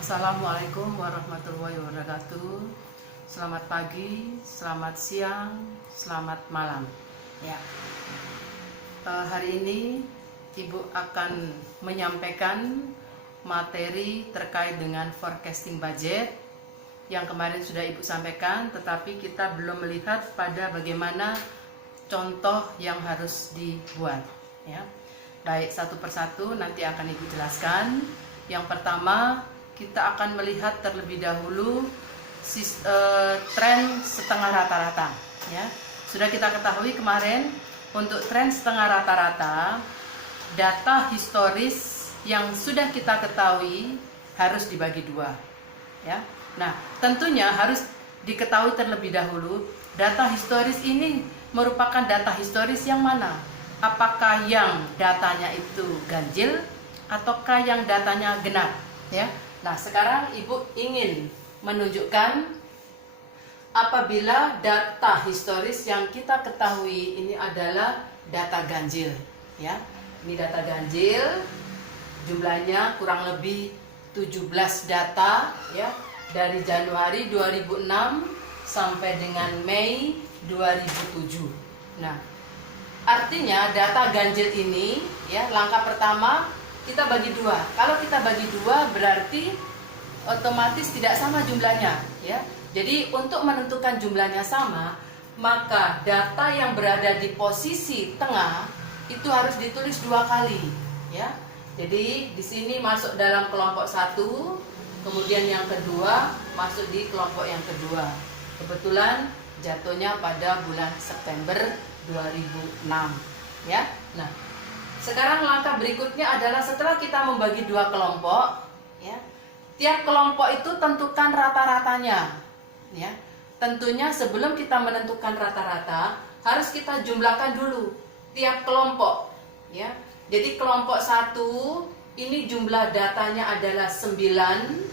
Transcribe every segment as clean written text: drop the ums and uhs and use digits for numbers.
Assalamualaikum warahmatullahi wabarakatuh. Selamat pagi, selamat siang, selamat malam. Ya, hari ini Ibu akan menyampaikan materi terkait dengan forecasting budget yang kemarin sudah Ibu sampaikan, tetapi kita belum melihat pada bagaimana contoh yang harus dibuat. Ya, baik, satu persatu nanti akan Ibu jelaskan. Yang pertama, kita akan melihat terlebih dahulu tren setengah rata-rata. Ya, sudah kita ketahui kemarin untuk tren setengah rata-rata, data historis yang sudah kita ketahui harus dibagi dua. Ya, nah tentunya harus diketahui terlebih dahulu data historis ini merupakan data historis yang mana? Apakah yang datanya itu ganjil ataukah yang datanya genap? Ya. Nah, sekarang Ibu ingin menunjukkan apabila data historis yang kita ketahui ini adalah data ganjil, ya. Ini data ganjil, jumlahnya kurang lebih 17 data, ya, dari Januari 2006 sampai dengan Mei 2007. Nah, artinya data ganjil ini, ya, langkah pertama kita bagi dua. Kalau kita bagi dua berarti otomatis tidak sama jumlahnya, ya. Jadi untuk menentukan jumlahnya sama, maka data yang berada di posisi tengah itu harus ditulis dua kali, ya. Jadi di sini masuk dalam kelompok satu, kemudian yang kedua masuk di kelompok yang kedua. Kebetulan jatuhnya pada bulan September 2006, ya. Nah, sekarang langkah berikutnya adalah setelah kita membagi dua kelompok, ya, tiap kelompok itu tentukan rata-ratanya, ya. Tentunya sebelum kita menentukan rata-rata harus kita jumlahkan dulu tiap kelompok, ya. Jadi kelompok 1 ini jumlah datanya adalah 9,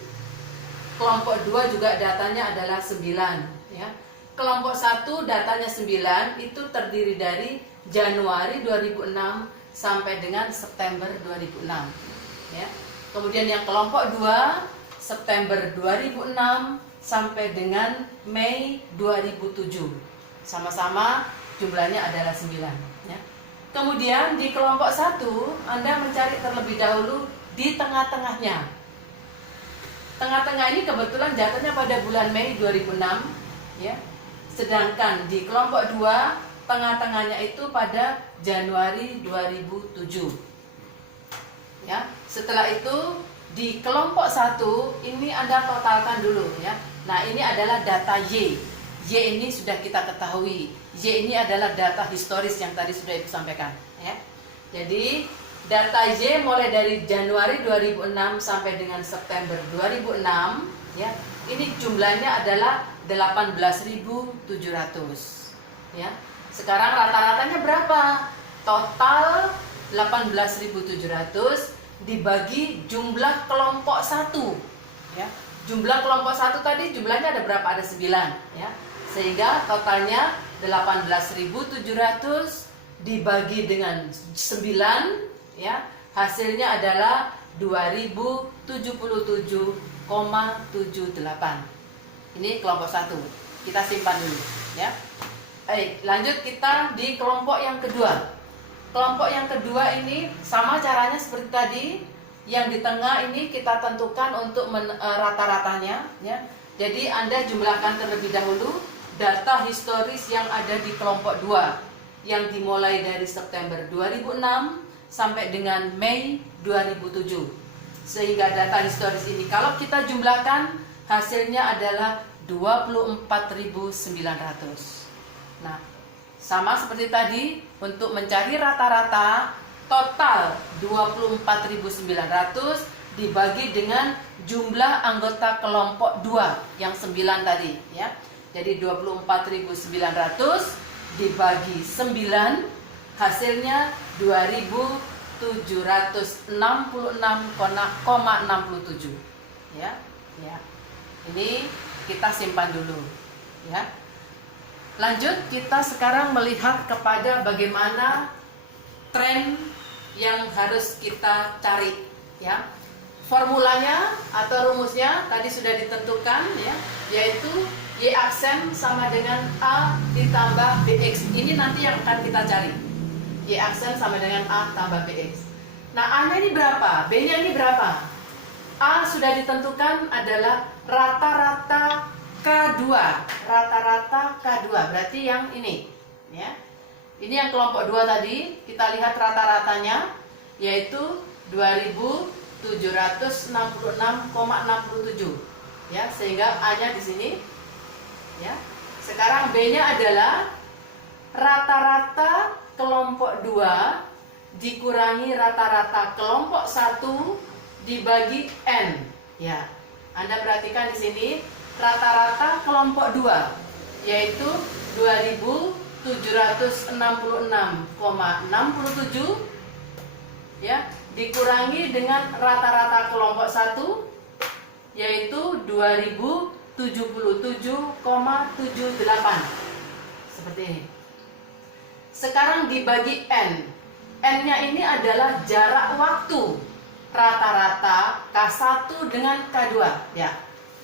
kelompok 2 juga datanya adalah 9, ya. Kelompok 1 datanya 9 itu terdiri dari Januari 2006 sampai dengan September 2006, ya. Kemudian yang kelompok 2 September 2006 sampai dengan Mei 2007. Sama-sama jumlahnya adalah 9, ya. Kemudian di kelompok 1 Anda mencari terlebih dahulu di tengah-tengahnya. Tengah-tengah ini kebetulan jatuhnya pada bulan Mei 2006, ya. Sedangkan di kelompok 2 tengah-tengahnya itu pada Januari 2007. Ya, setelah itu di kelompok 1 ini Anda totalkan dulu, ya. Nah, ini adalah data Y. Y ini sudah kita ketahui. Y ini adalah data historis yang tadi sudah Ibu sampaikan, ya. Jadi data Y mulai dari Januari 2006 sampai dengan September 2006, ya. Ini jumlahnya adalah 18.700, ya. Sekarang rata-ratanya berapa? Total 18.700 dibagi jumlah kelompok 1, ya. Jumlah kelompok 1 tadi jumlahnya ada berapa? Ada 9, ya. Sehingga totalnya 18.700 dibagi dengan 9, ya. Hasilnya adalah 2077,78. Ini kelompok 1. Kita simpan dulu, ya. Baik, lanjut kita di kelompok yang kedua. Kelompok yang kedua ini sama caranya seperti tadi. Yang di tengah ini kita tentukan untuk rata-ratanya, ya. Jadi Anda jumlahkan terlebih dahulu data historis yang ada di kelompok 2 yang dimulai dari September 2006 sampai dengan Mei 2007. Sehingga data historis ini kalau kita jumlahkan hasilnya adalah 24.900. Nah, sama seperti tadi, untuk mencari rata-rata total 24.900 dibagi dengan jumlah anggota kelompok 2 yang 9 tadi, ya. Jadi 24.900 dibagi 9 hasilnya 2.766,67, ya. Ya. Ini kita simpan dulu, ya. Lanjut, kita sekarang melihat kepada bagaimana tren yang harus kita cari, ya. formulanya atau rumusnya tadi sudah ditentukan ya, yaitu Y aksen sama dengan A ditambah BX. Ini nanti yang akan kita cari. Y aksen sama dengan A tambah BX. Nah, A-nya ini berapa? B-nya ini berapa? A sudah ditentukan adalah rata-rata K2. Rata-rata K2, berarti yang ini ya. Ini yang kelompok 2 tadi, kita lihat rata-ratanya yaitu 2766,67 ya, sehingga A-nya di sini ya. Sekarang B-nya adalah rata-rata kelompok 2 dikurangi rata-rata kelompok 1 dibagi N ya. Anda perhatikan di sini rata-rata kelompok 2 yaitu 2766,67 ya, dikurangi dengan rata-rata kelompok 1 yaitu 2077,78. Seperti ini. Sekarang dibagi N. N-nya ini adalah jarak waktu rata-rata K1 dengan K2 ya.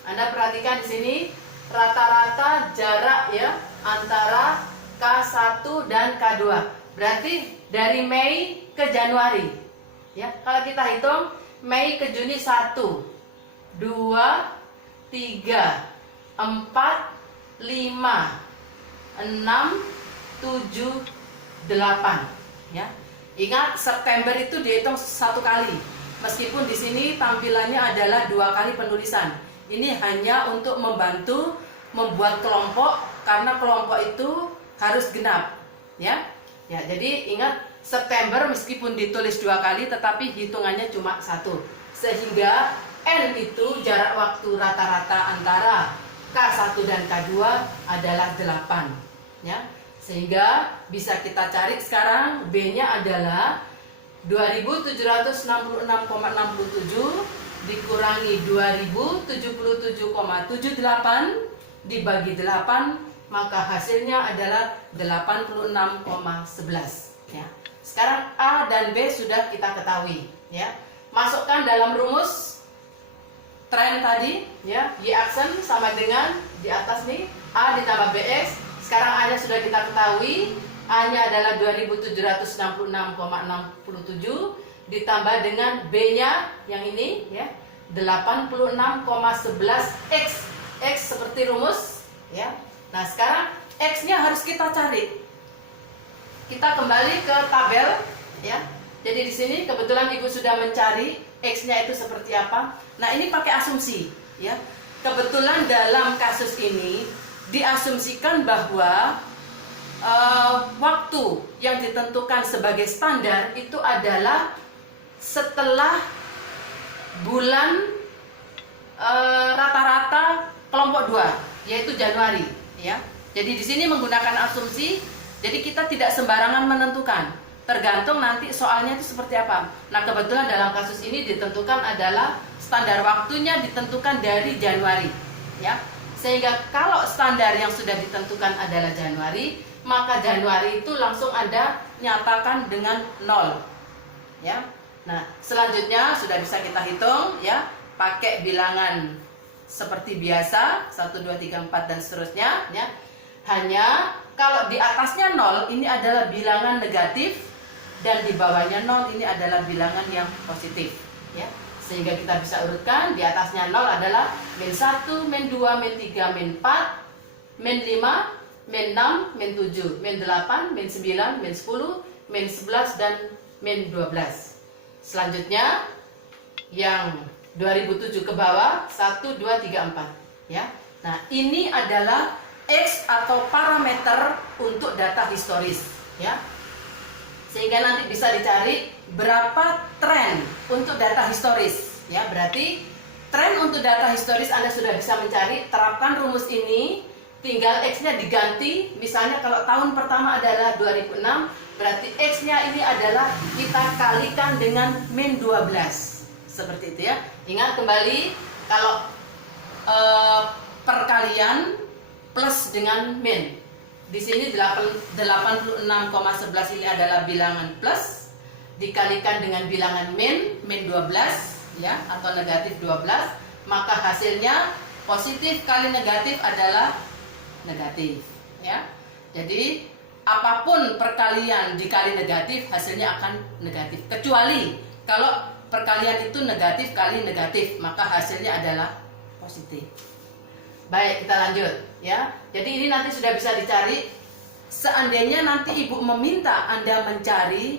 Anda perhatikan di sini rata-rata jarak ya antara K1 dan K2. Berarti dari Mei ke Januari. Ya, kalau kita hitung Mei ke Juni 1, 2, 3, 4, 5, 6, 7, 8 ya. Ingat September itu dihitung 1 kali. Meskipun di sini tampilannya adalah 2 kali penulisan. Ini hanya untuk membantu membuat kelompok karena kelompok itu harus genap ya. Ya, jadi ingat September meskipun ditulis 2 kali tetapi hitungannya cuma 1. Sehingga N itu jarak waktu rata-rata antara K1 dan K2 adalah 8 ya. Sehingga bisa kita cari sekarang B-nya adalah 2766,67 dikurangi 2077,78 dibagi 8, maka hasilnya adalah 86,11 ya. Sekarang A dan B sudah kita ketahui ya. Masukkan dalam rumus tren tadi ya, Y aksen sama dengan di atas nih A ditambah BX. Sekarang A-nya sudah kita ketahui, A-nya adalah 2766,67 ditambah dengan B-nya yang ini ya, 86,11 X. X seperti rumus ya. Nah, sekarang X-nya harus kita cari. Kita kembali ke tabel ya. Jadi di sini kebetulan Ibu sudah mencari X-nya itu seperti apa. Nah, ini pakai asumsi ya. Kebetulan dalam kasus ini diasumsikan bahwa waktu yang ditentukan sebagai standar itu adalah setelah bulan rata-rata kelompok 2 yaitu Januari ya. Jadi di sini menggunakan asumsi, jadi kita tidak sembarangan menentukan, tergantung nanti soalnya itu seperti apa. Nah, kebetulan dalam kasus ini ditentukan adalah standar waktunya ditentukan dari Januari ya. Sehingga kalau standar yang sudah ditentukan adalah Januari, maka Januari itu langsung Anda nyatakan dengan 0 ya. Nah, selanjutnya sudah bisa kita hitung ya, pakai bilangan seperti biasa 1, 2, 3, 4 dan seterusnya ya. Hanya kalau di atasnya 0 ini adalah bilangan negatif dan di bawahnya 0 ini adalah bilangan yang positif ya. Sehingga kita bisa urutkan, di atasnya 0 adalah min 1, min 2, min 3, min 4, min 5, min 6, min 7, min 8, min 9, min 10, min 11 dan min 12. Selanjutnya yang 2007 ke bawah 1, 2, 3, 4 ya. Nah, ini adalah X atau parameter untuk data historis ya. Sehingga nanti bisa dicari berapa tren untuk data historis ya. Berarti tren untuk data historis Anda sudah bisa mencari, terapkan rumus ini, tinggal X-nya diganti. Misalnya kalau tahun pertama adalah 2006, berarti X-nya ini adalah kita kalikan dengan min 12. Seperti itu ya. Ingat kembali, kalau perkalian plus dengan min. Di sini 86,11 ini adalah bilangan plus dikalikan dengan bilangan min 12 ya, atau negatif 12, maka hasilnya positif kali negatif adalah negatif, ya. Jadi apapun perkalian dikali negatif hasilnya akan negatif, kecuali kalau perkalian itu negatif kali negatif, maka hasilnya adalah positif. Baik, kita lanjut, ya. Jadi ini nanti sudah bisa dicari. Seandainya nanti ibu meminta Anda mencari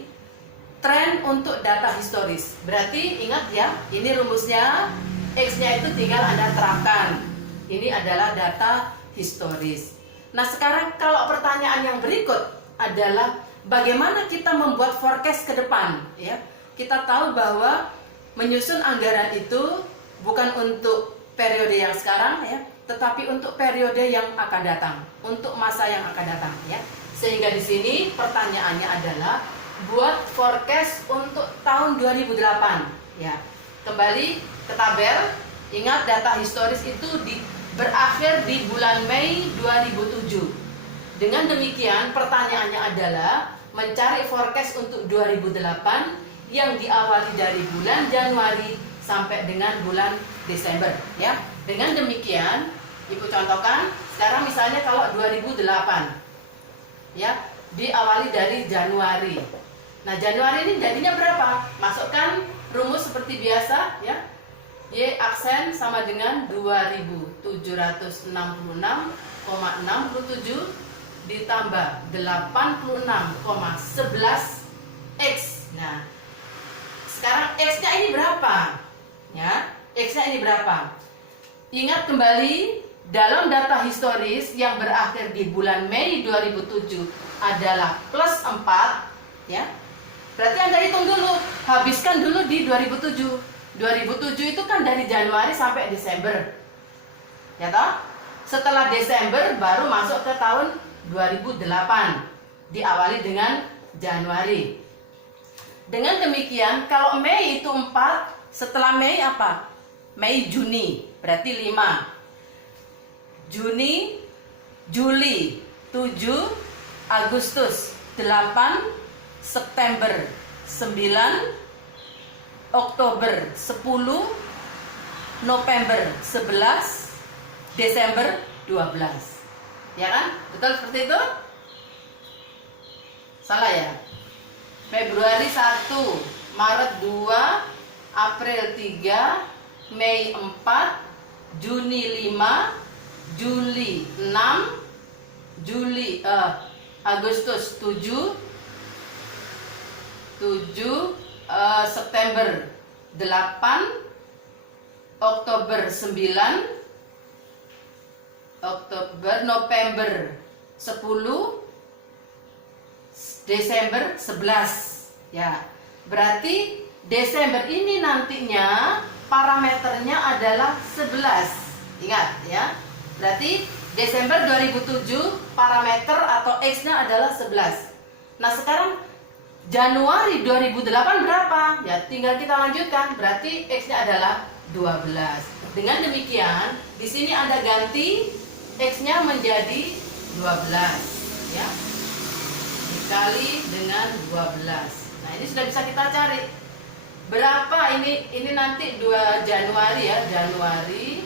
tren untuk data historis, berarti ingat ya, ini rumusnya, X-nya itu tinggal Anda terapkan. Ini adalah data historis. Nah, sekarang kalau pertanyaan yang berikut adalah bagaimana kita membuat forecast ke depan, ya. Kita tahu bahwa menyusun anggaran itu bukan untuk periode yang sekarang, ya, tetapi untuk periode yang akan datang, untuk masa yang akan datang, ya. Sehingga di sini pertanyaannya adalah buat forecast untuk tahun 2008, ya. Kembali ke tabel, ingat data historis itu berakhir di bulan Mei 2007. Dengan demikian pertanyaannya adalah mencari forecast untuk 2008 yang diawali dari bulan Januari sampai dengan bulan Desember, ya. Dengan demikian Ibu contohkan sekarang misalnya kalau 2008, ya, diawali dari Januari. Nah, Januari ini jadinya berapa? Masukkan rumus seperti biasa, ya. Y aksen sama dengan 2766,67 ditambah 86,11 X. Nah, sekarang X-nya ini berapa? Ya, X-nya ini berapa? Ingat kembali, dalam data historis yang berakhir di bulan Mei 2007 adalah plus 4, ya. Berarti Anda hitung dulu, habiskan dulu di 2007. 2007 itu kan dari Januari sampai Desember, ya toh? Setelah Desember baru masuk ke tahun 2008, diawali dengan Januari. Dengan demikian kalau Mei itu 4, setelah Mei apa? Mei, Juni, berarti 5. Juni, Juli 7, Agustus 8, September 9, Oktober 10, November 11, Desember 12. Ya kan? Betul seperti itu? Salah ya? Februari 1, Maret 2, April 3, Mei 4, Juni 5, Juli 6, Agustus 7, September 8, Oktober 9, November 10, Desember 11. Ya, berarti Desember ini nantinya parameternya adalah 11. Ingat ya. Berarti Desember 2007 parameter atau X-nya adalah 11. Nah, sekarang Januari 2008 berapa? Ya, tinggal kita lanjutkan. Berarti X-nya adalah 12. Dengan demikian, di sini Anda ganti X-nya menjadi 12, ya. Dikali dengan 12. Nah, ini sudah bisa kita cari. Berapa ini nanti 2 Januari ya, Januari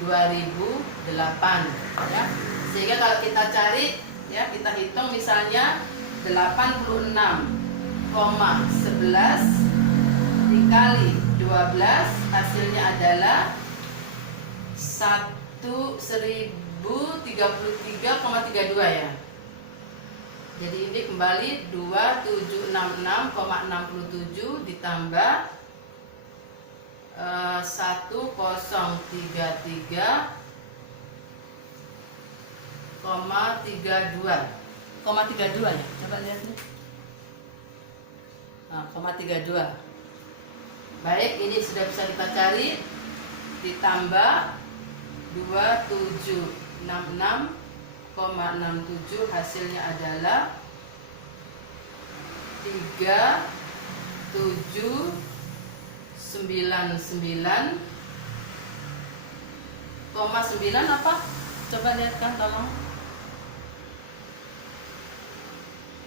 2008, ya. Sehingga kalau kita cari, ya, kita hitung misalnya 86,11 dikali 12, hasilnya adalah 1033,32 ya. Jadi ini kembali 2766,67 ditambah 1033,32 ya. Coba lihat nih. Nah, 0,32. Baik, ini sudah bisa kita cari. Ditambah 2766,67, hasilnya adalah 3799,9 apa? Coba lihatkan tolong.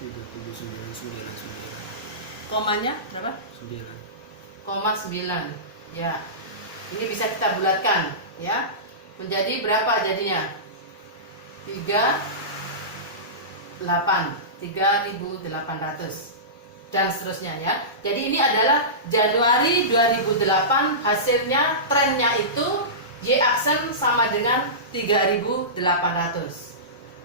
3799. Komanya berapa? 9. Koma 9. Ya, ini bisa kita bulatkan ya. Menjadi berapa jadinya? 3.800 dan seterusnya ya. Jadi ini adalah Januari 2008, hasilnya trennya itu Y aksen sama dengan 3.800.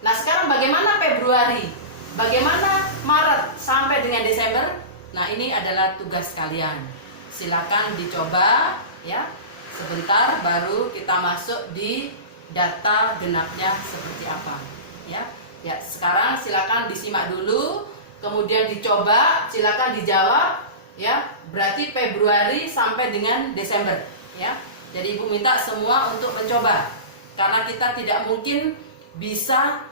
Nah, sekarang bagaimana Februari? Bagaimana Maret sampai dengan Desember? Nah, ini adalah tugas kalian. Silakan dicoba ya. Sebentar baru kita masuk di data genapnya seperti apa ya. Ya, sekarang silakan disimak dulu, kemudian dicoba, silakan dijawab ya. Berarti Februari sampai dengan Desember ya. Jadi Ibu minta semua untuk mencoba, karena kita tidak mungkin bisa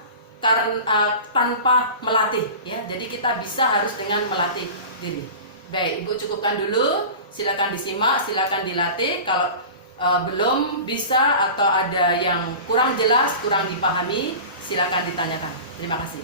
tanpa melatih ya. Jadi kita bisa harus dengan melatih diri. Baik, Ibu cukupkan dulu, silakan disimak, silakan dilatih. Kalau belum bisa atau ada yang kurang jelas, kurang dipahami, silakan ditanyakan. Terima kasih.